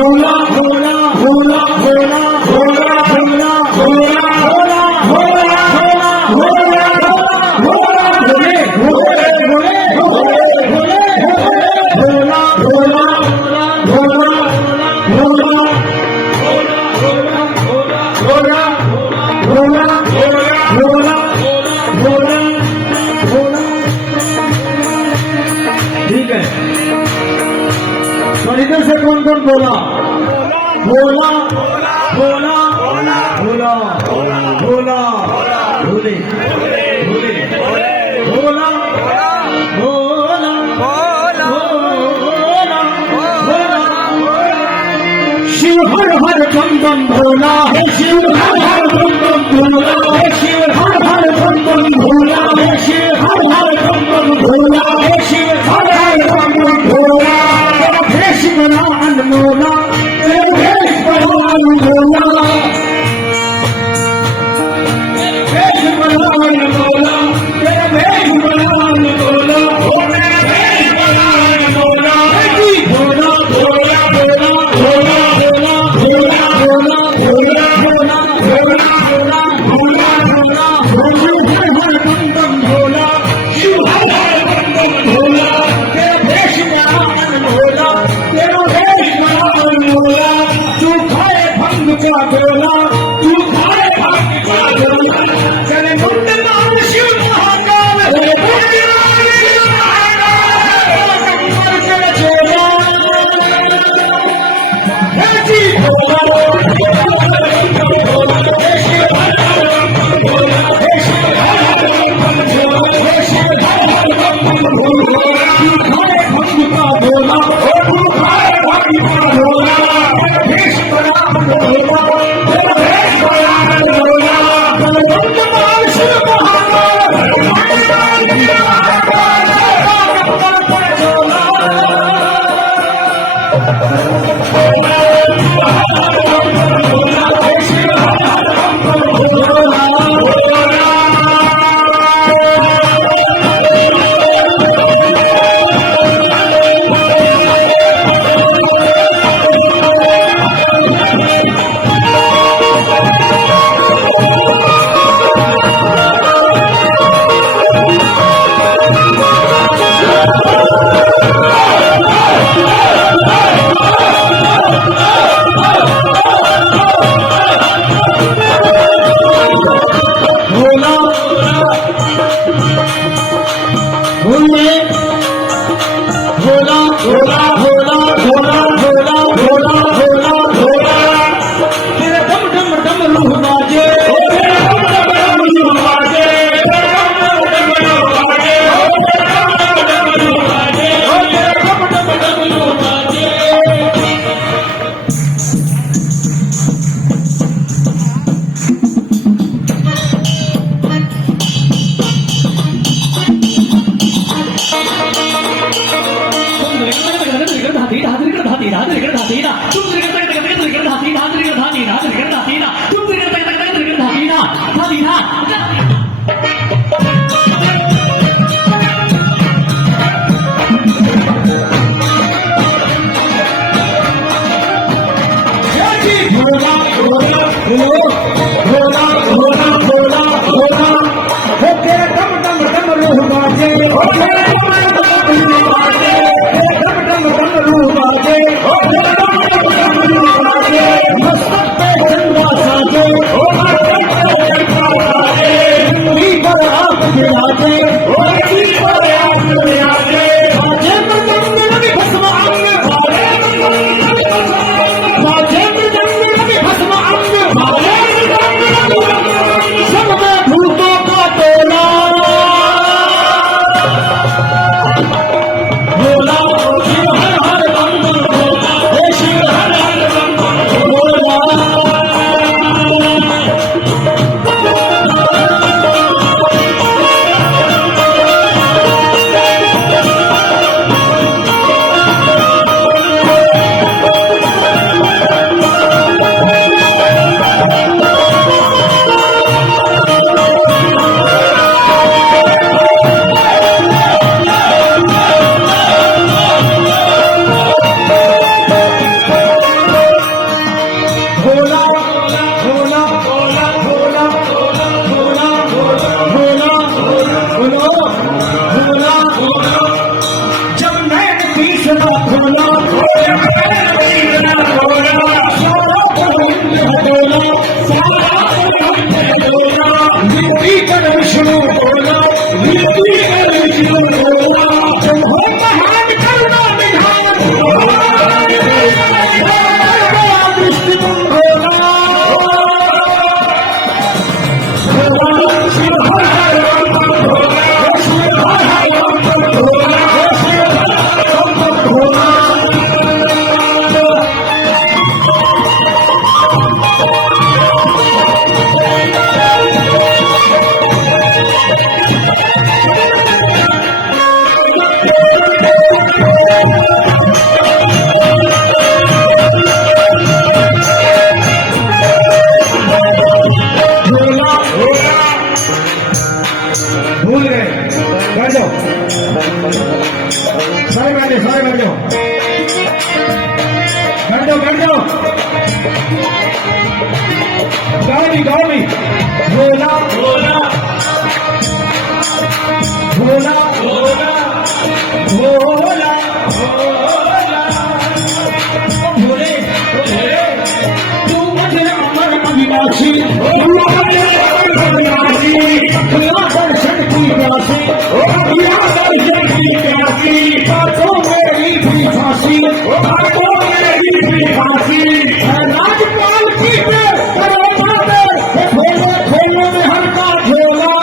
भोला भोला भोला भोला भोला भोला भोला भोला भोला भोला भोले भोले भोले भोले भोला भोला भोला भोला भोला भोला भोला भोला भोला। ठीक है, तो इधर से कौन कौन बोला? भोला भोला भोला भोला भोले भोले भोला भोला भोला भोला। शिव हर हर बम बम भोला है, शिव हर हर बम बम भोला है, शिव हर हर बम बम भोला है, शिव हर हर बम बम भोला है, शिव हर हर बम बम भोला। तेरा भेष बना अनमोला, तेरा भेष बना अनमोला, भेष बना अनमोला, तेरा भेष बना अनमोला, भोला भेष बना अनमोला। भोला भोला भोला भोला भोला भोला भोला भोला भोला भोला भोला भोला भोला हर हर बम बम भोला, शिव हर हर बम बम भोला। तेरा भेष बना अनमोला, तेरा भेष बना अनमोला। तू खाए भंग का गोला, तू खाए भंग का गोला। चले मुंडनाथ शिव महाकाल, मुंडनाथ शिव महाकाल, कमर कर चोला। हे जी भोला भोला, हे शिव हर हर बम भोला, हे शिव हर हर बम भोला, हे शिव हर हर बम भोला। तू खाए भंग का गोला, तू खाए भंग का गोला। तेरा भेष बना अनमोला, तेरा भेष बना अनमोला। चले मुंडनाथ शिव महाकाल, मुंडनाथ शिव महाकाल, कमर कर चोला। भोला भोले भोला भोला भोला भोला भोला भोला भोला भोला। तेरे डम डम डम रूह बाजे, तेरे डम डम डम रूह बाजे, तेरे डम डम डम रूह बाजे, तेरे डम डम डम रूह बाजे, तेरे डम डम डम रूह बाजे। भोला भोला भोला भोला भोला भोला। हो तेरे डम डम डम रूह बाजे, हो तेरे डम डम डम रूह बाजे, तेरे डम डम डम रूह बाजे, हो तेरे डम डम डम रूह बाजे। मस्तक पे चंदा साजे, हो मस्तक पे चंदा साजे। जिंदगी पर आग गिराजे, हो जिंदगी पर आग गिराजे। बाजे मृदंग नदी भस्म अंग, बाजे मृदंग नदी भस्म अंग, बाजे मृदंग नदी भस्म अंग, बाजे मृदंग नदी भस्म अंग। सब में भूतों का टोला, बैठ जाओ गाओ भी भोला भोला भोला भोला भोला भोला भोले भोले तू मुझे अमर अविनाशी दर्शन की प्यासी दर्शन की प्यासी बातों मेरी भी फांसी बातों मेरी भी फांसी राजपाल की खोलो खोलो में हल्का झोला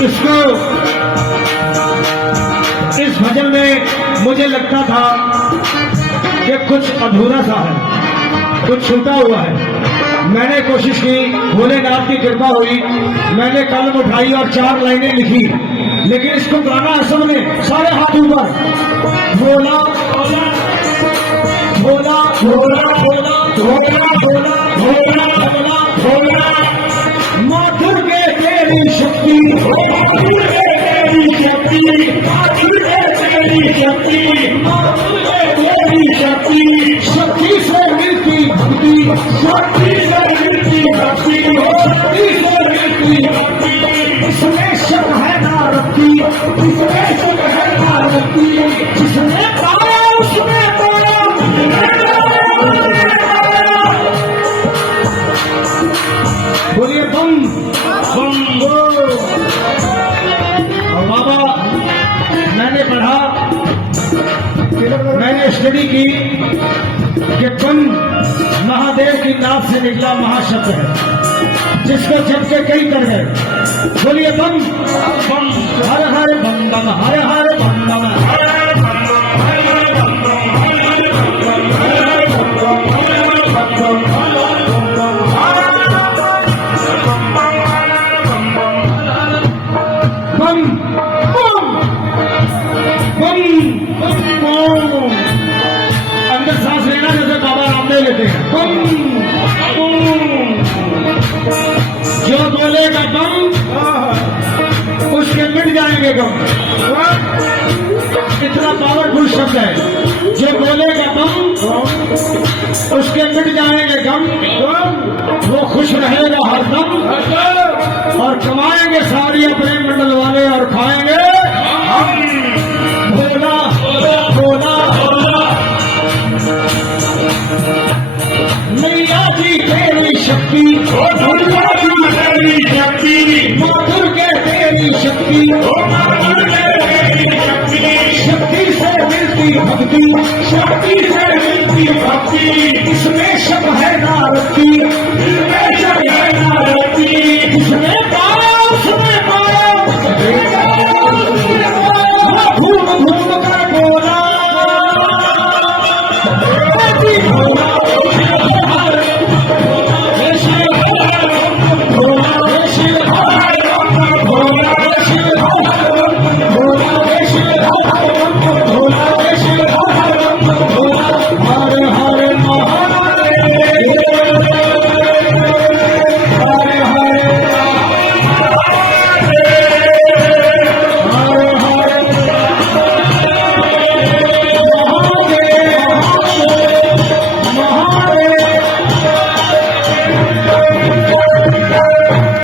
इसको इस भजन में मुझे लगता था कि कुछ अधूरा सा है, कुछ छूटा हुआ है। मैंने कोशिश की, भोलेनाथ की कृपा हुई, मैंने कलम उठाई और 4 लाइनें लिखी, लेकिन इसको गाना है सबने, सारे हाथ ऊपर। भोला भोला भोला भोला भोला भोला भोला भोला भोला भोला माथुर के तेरी शक्ति माथुर के तेरी शक्ति माथुर के तेरी शक्ति माथुर के तेरी शक्ति शक्ति से मिलती भक्ति शक्ति से मिलती भक्ति शक्ति से मिलती भक्ति इसमें शक है ना रखती इसमें शक है ना रखती जिसने पाया उसने पाया बोलिए बम बम और बाबा मैंने पढ़ा, मैंने स्टडी की कि बम महादेव की नाक से निकला महाशब्द है जिसको जप के कई कर गए। बोलिए बम बम हर हर बम बम हर हर बम बम हर हर बम अंदर सांस लेना जैसे बाबा रामदेव लेते हैं। बम जो बोलेगा बम उसके मिट जाएंगे गम। इतना पावरफुल शब्द है, जो बोलेगा बम उसके मिट जाएंगे गम, वो खुश रहेगा हरदम और कमाएंगे सारी अपने मंडल वाले और खाएंगे भोला भोला भोला मैया जी तेरी शक्ति मैया जी तेरी शक्ति माथुर के तेरी शक्ति माथुर के तेरी शक्ति शक्ति से मिलती भक्ति शक्ति से मिलती भक्ति इसमें शक है ना रखती इसमें शक है ना रखती इसमें